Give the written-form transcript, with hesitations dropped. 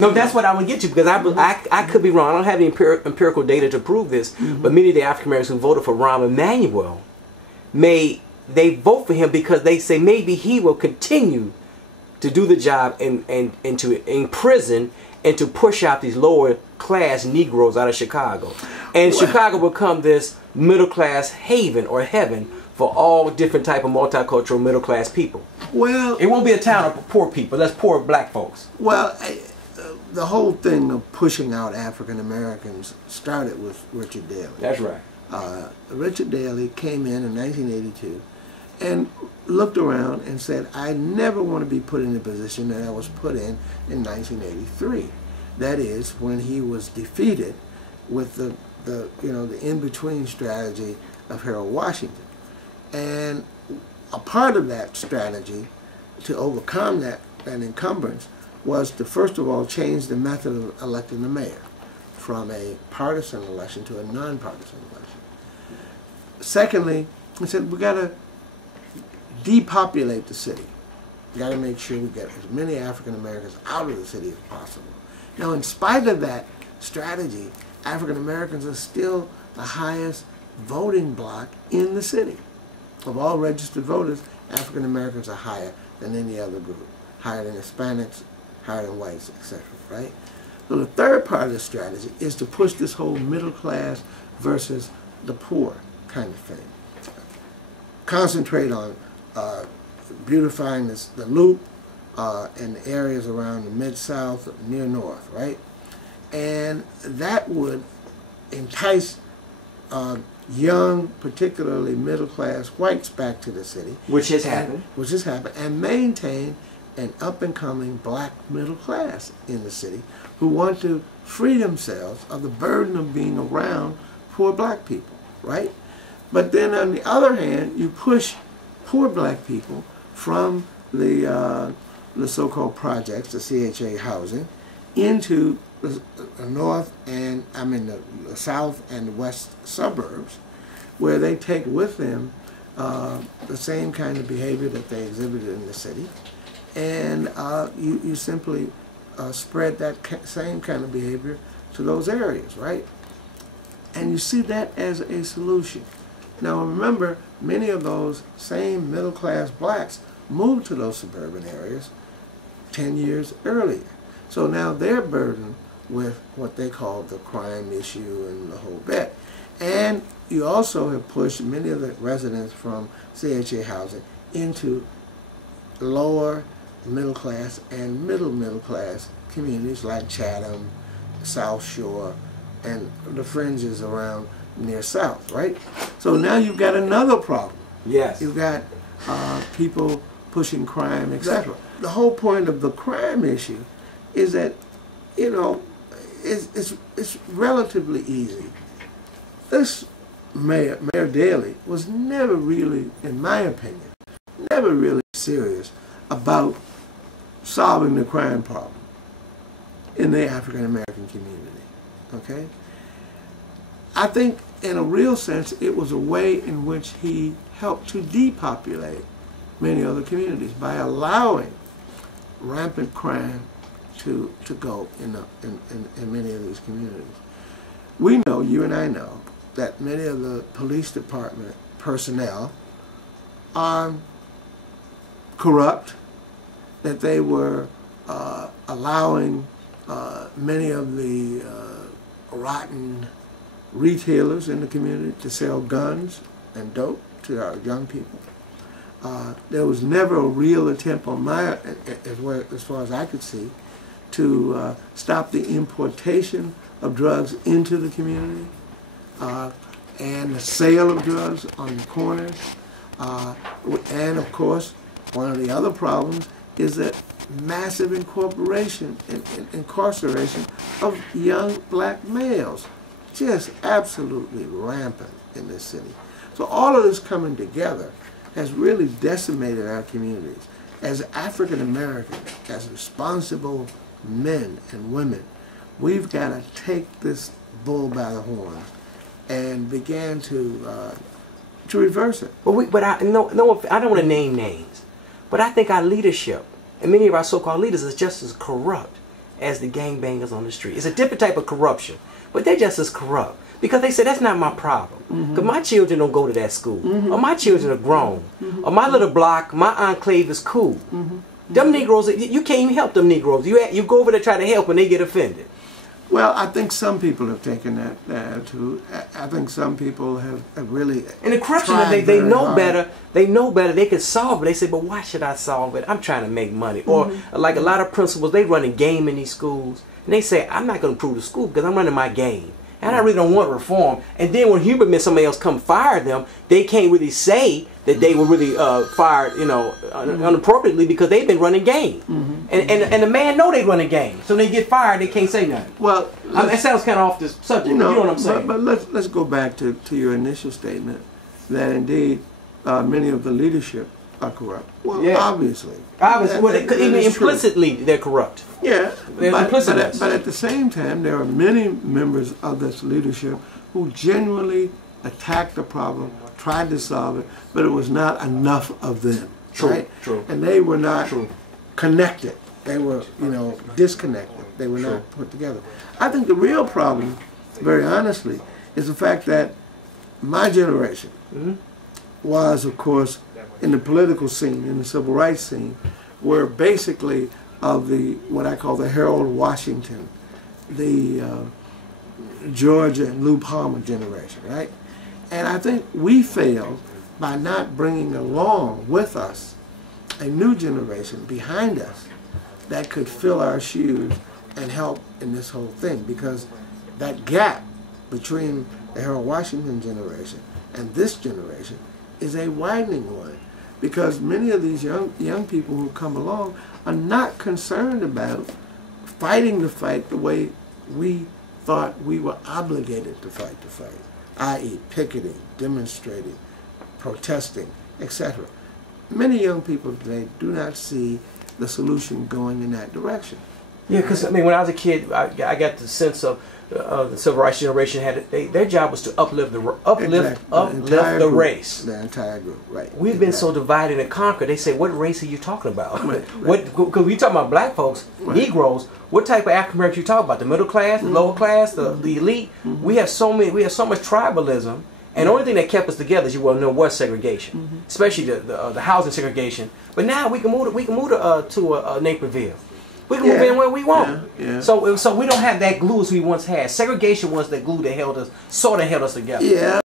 No, that's what I would get to, because I could be wrong. I don't have any empirical data to prove this, but many of the African Americans who voted for Rahm Emanuel, they vote for him because they say maybe he will continue to do the job and to imprison and to push out these lower class Negroes out of Chicago. And Chicago will become this middle class haven or heaven for all different type of multicultural middle class people. Well, it won't be a town of poor people. That's poor black folks. Well, the whole thing of pushing out African Americans started with Richard Daley. That's right. Richard Daley came in 1982 and looked around and said, I never want to be put in the position that I was put in 1983. That is, when he was defeated with the in-between strategy of Harold Washington. And a part of that strategy to overcome that encumbrance was to, first of all, change the method of electing the mayor from a partisan election to a non-partisan election. Secondly, he said, we got to depopulate the city. We got to make sure we get as many African Americans out of the city as possible. Now, in spite of that strategy, African Americans are still the highest voting bloc in the city. Of all registered voters, African Americans are higher than any other group, higher than Hispanics, higher than whites, etc. Right? So the third part of the strategy is to push this whole middle class versus the poor kind of thing. Concentrate on beautifying the Loop and the areas around the Mid-South, near North, right? And that would entice young, particularly middle-class whites back to the city. Which has happened. Which has happened, and maintain an up-and-coming black middle class in the city who want to free themselves of the burden of being around poor black people, right? But then on the other hand, you push poor black people from the so-called projects, the CHA housing, into the north and, the south and the west suburbs, where they take with them the same kind of behavior that they exhibited in the city, and you simply spread that same kind of behavior to those areas, right? And you see that as a solution. Now remember, many of those same middle-class blacks moved to those suburban areas 10 years earlier. So now they're burdened with what they call the crime issue and the whole bit. And you also have pushed many of the residents from CHA housing into lower middle class and middle class communities like Chatham, South Shore, and the fringes around near South, right? So now you've got another problem. Yes. You've got people pushing crime, etc. The whole point of the crime issue is that, it's relatively easy. This Mayor Daley was never really, in my opinion, never really serious about solving the crime problem in the African American community, okay? I think in a real sense it was a way in which he helped to depopulate many other communities by allowing rampant crime to go in many of these communities. We know, you and I know, that many of the police department personnel are corrupt, that they were allowing many of the rotten retailers in the community to sell guns and dope to our young people. There was never a real attempt on as far as I could see, to stop the importation of drugs into the community and the sale of drugs on the corners. And of course, one of the other problems is that massive incorporation and incarceration of young black males, just absolutely rampant in this city. So all of this coming together has really decimated our communities. As African Americans, as responsible men and women, we've got to take this bull by the horns and begin to reverse it. But I don't want to name names, but I think our leadership and many of our so-called leaders are just as corrupt as the gangbangers on the street. It's a different type of corruption, but they're just as corrupt because they say that's not my problem. Because my children don't go to that school, or my children are grown, or my little block, my enclave is cool. Them Negroes, you can't even help them Negroes. You go over there try to help and they get offended. Well, I think some people have taken that attitude. I think some people have really. And the corruption, they know better. They know better. They can solve it. They say, but why should I solve it? I'm trying to make money. Or like a lot of principals, they run a game in these schools. And they say, I'm not going to improve the school because I'm running my game. And I really don't want reform. And then when Huberman, somebody else come fire them, they can't really say that they were really fired, you know, inappropriately because they've been running game. And the man know they run a game. So they get fired, they can't say nothing. Well, it sounds kind of off the subject, you know what I'm saying. But let's go back to your initial statement that indeed many of the leadership are corrupt. Well, yeah. Obviously. Well, even implicitly they're corrupt. Yeah, but at the same time, there are many members of this leadership who genuinely attacked the problem, tried to solve it, but it was not enough of them. True, right? true. And they were not connected. They were, you know, disconnected. They were not put together. I think the real problem, very honestly, is the fact that my generation was, of course, in the political scene, in the civil rights scene, were basically of the, what I call the Harold Washington, the Georgia and Lou Palmer generation, right? And I think we failed by not bringing along with us a new generation behind us that could fill our shoes and help in this whole thing, because that gap between the Harold Washington generation and this generation is a widening one, because many of these young people who come along are not concerned about fighting the fight the way we thought we were obligated to fight the fight, i.e. picketing, demonstrating, protesting, etc. Many young people today do not see the solution going in that direction. Yeah, because I mean, when I was a kid, I got the sense of the civil rights generation had their job was to uplift the race. The entire group, right? We've been so divided and conquered. They say, "What race are you talking about?" Because we talking about black folks, Negroes. What type of African Americans you talking about? The middle class, the lower class, the elite. We have so many. We have so much tribalism. And the only thing that kept us together, as you well know, was segregation, especially the housing segregation. But now we can move to Naperville. We can move in where we want. So we don't have that glue as we once had. Segregation was the glue that held us, sort of held us together. Yeah.